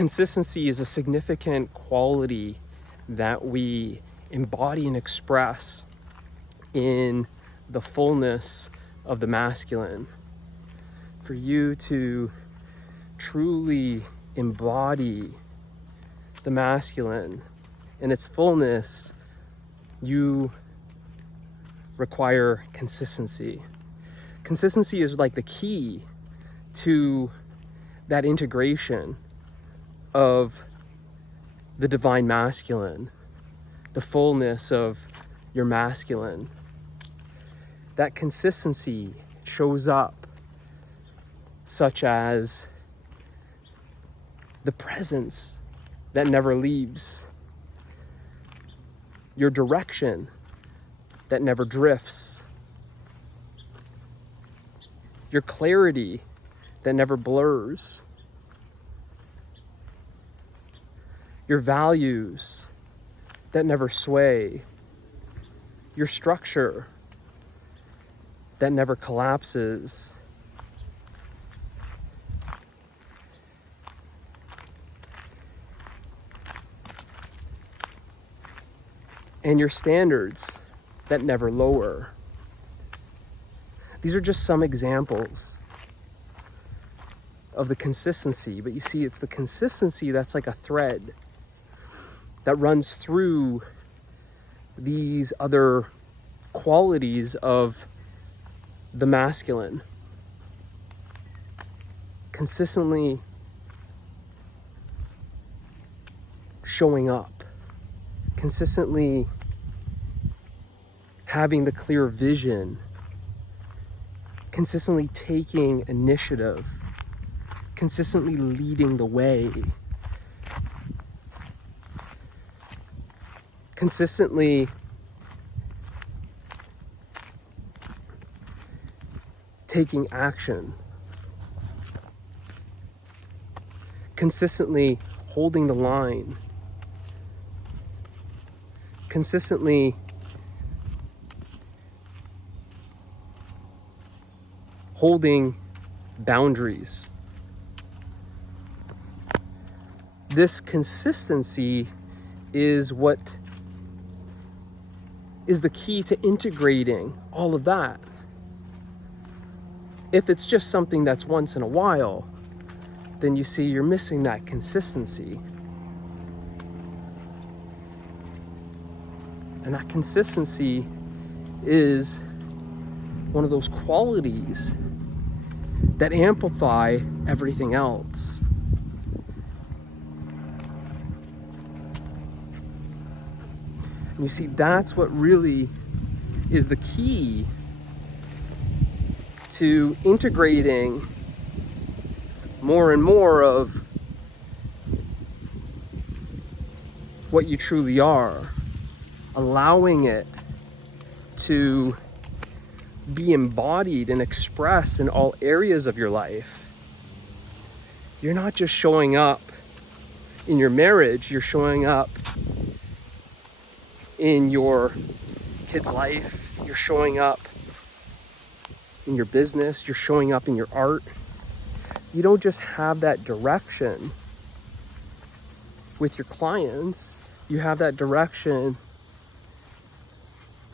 Consistency is a significant quality that we embody and express in the fullness of the masculine. For you to truly embody the masculine in its fullness, you require consistency. Consistency is like the key to that integration of the divine masculine, the fullness of your masculine. That consistency shows up such as the presence that never leaves, your direction that never drifts, your clarity that never blurs, your values that never sway, your structure that never collapses, and your standards that never lower. These are just some examples of the consistency, but you see, it's the consistency that's like a thread that runs through these other qualities of the masculine. Consistently showing up, consistently having the clear vision, consistently taking initiative, consistently leading the way, consistently taking action, consistently holding the line, consistently holding boundaries. This consistency is what is the key to integrating all of that. If it's just something that's once in a while, then you see you're missing that consistency. And that consistency is one of those qualities that amplify everything else. And you see, that's what really is the key to integrating more and more of what you truly are, allowing it to be embodied and expressed in all areas of your life. You're not just showing up in your marriage, you're showing up in your kid's life, you're showing up in your business, you're showing up in your art. You don't just have that direction with your clients, you have that direction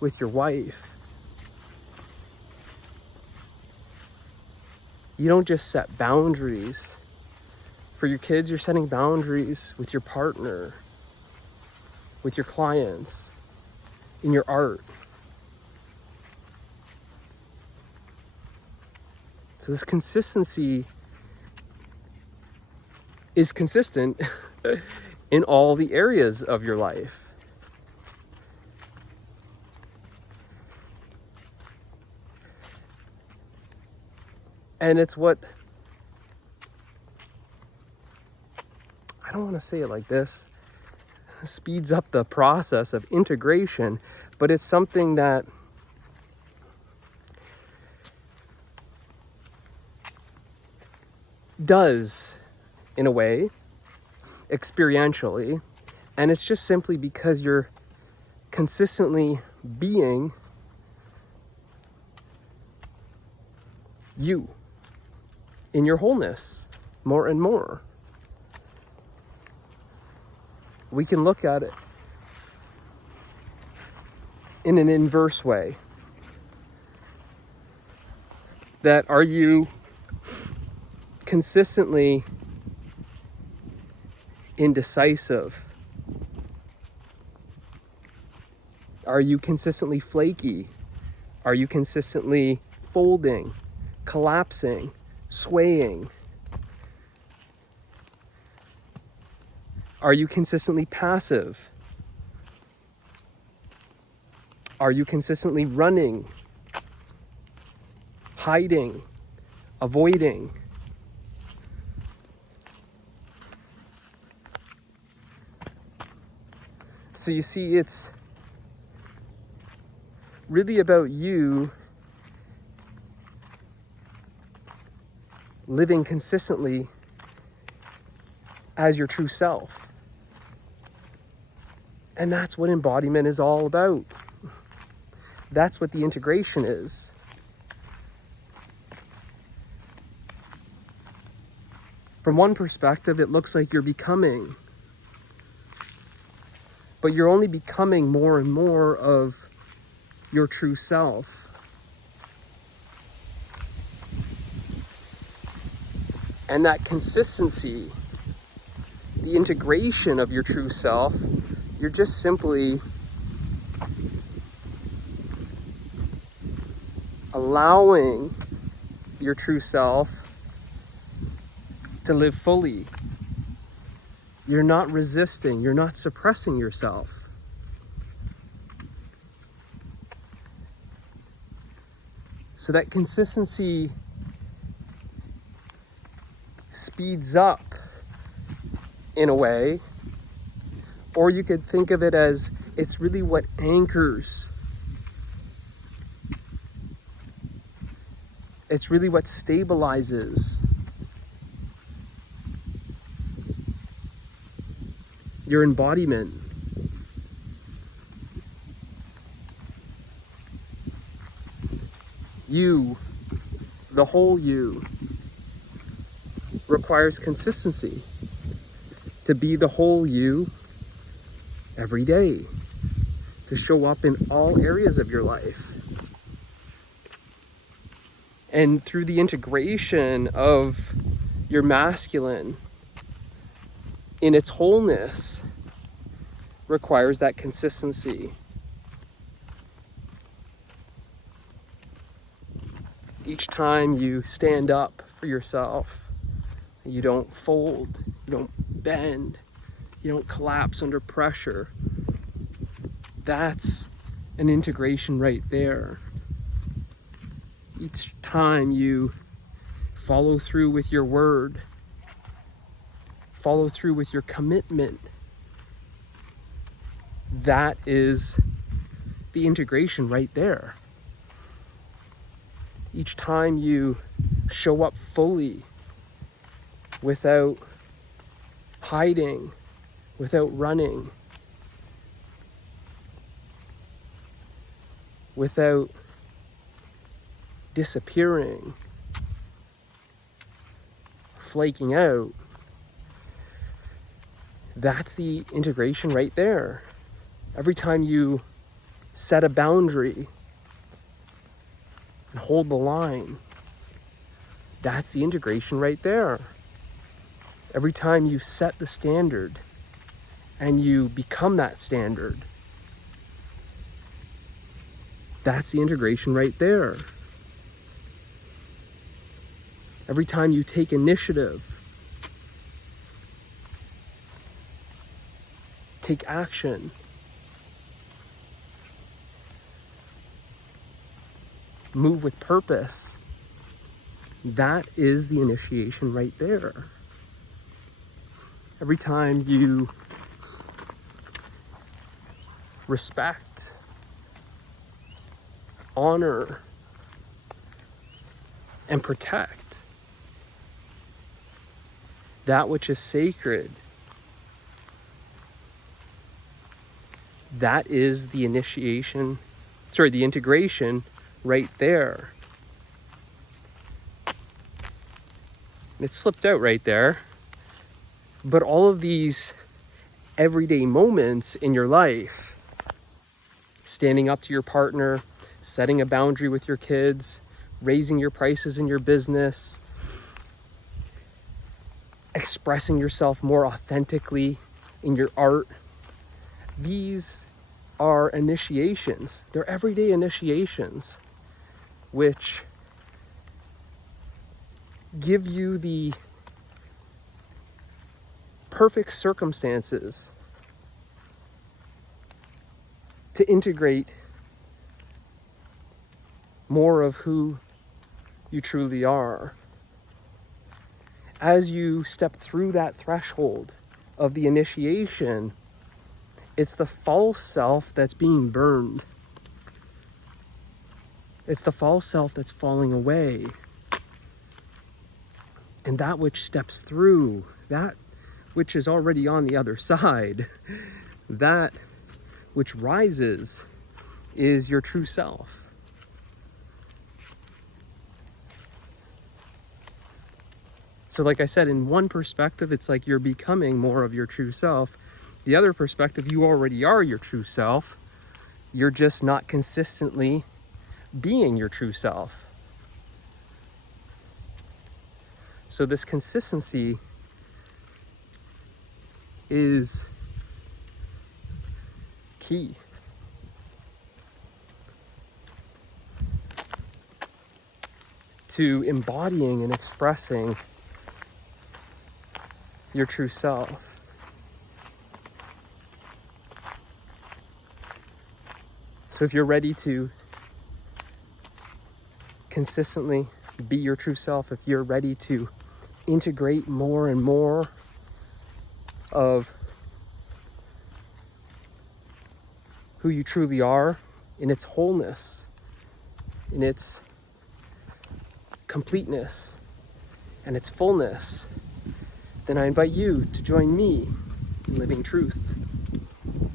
with your wife. You don't just set boundaries for your kids, you're setting boundaries with your partner, with your clients, in your art. So this consistency is consistent in all the areas of your life. And it's what, I don't want to say it like this, speeds up the process of integration, but it's something that does, in a way, experientially, and it's just simply because you're consistently being you in your wholeness more and more. we can look at it in an inverse way. That are you consistently indecisive? Are you consistently flaky? Are you consistently folding, collapsing, swaying? Are you consistently passive? Are you consistently running, hiding, avoiding? So you see, it's really about you living consistently as your true self. And that's what embodiment is all about. That's what the integration is. From one perspective, it looks like you're becoming, but you're only becoming more and more of your true self. And that consistency, the integration of your true self, you're just simply allowing your true self to live fully. You're not resisting, you're not suppressing yourself. So that consistency speeds up in a way, or you could think of it as it's really what anchors. It's really what stabilizes your embodiment. You, the whole you, requires consistency to be the whole you every day, to show up in all areas of your life. And through the integration of your masculine in its wholeness requires that consistency. Each time you stand up for yourself, you don't fold, you don't bend, you don't collapse under pressure. That's an integration right there. Each time you follow through with your word, follow through with your commitment, that is the integration right there. Each time you show up fully without hiding, without running, without disappearing, flaking out, that's the integration right there. Every time you set a boundary and hold the line, that's the integration right there. Every time you set the standard and you become that standard, that's the integration right there. Every time you take initiative, take action, move with purpose, that is the initiation right there. Every time you respect, honor, and protect that which is sacred, that is the initiation, the integration right there. It slipped out right there. But all of these everyday moments in your life, standing up to your partner, setting a boundary with your kids, raising your prices in your business, expressing yourself more authentically in your art. These are initiations. They're everyday initiations, which give you the perfect circumstances to integrate more of who you truly are. As you step through that threshold of the initiation, it's the false self that's being burned. It's the false self that's falling away. And that which steps through, that which is already on the other side, that which rises is your true self. So like I said, in one perspective, it's like you're becoming more of your true self. The other perspective, you already are your true self. You're just not consistently being your true self. So this consistency is key. To embodying and expressing your true self. So if you're ready to consistently be your true self, if you're ready to integrate more and more of who you truly are in its wholeness, in its completeness, and its fullness, then I invite you to join me in living truth.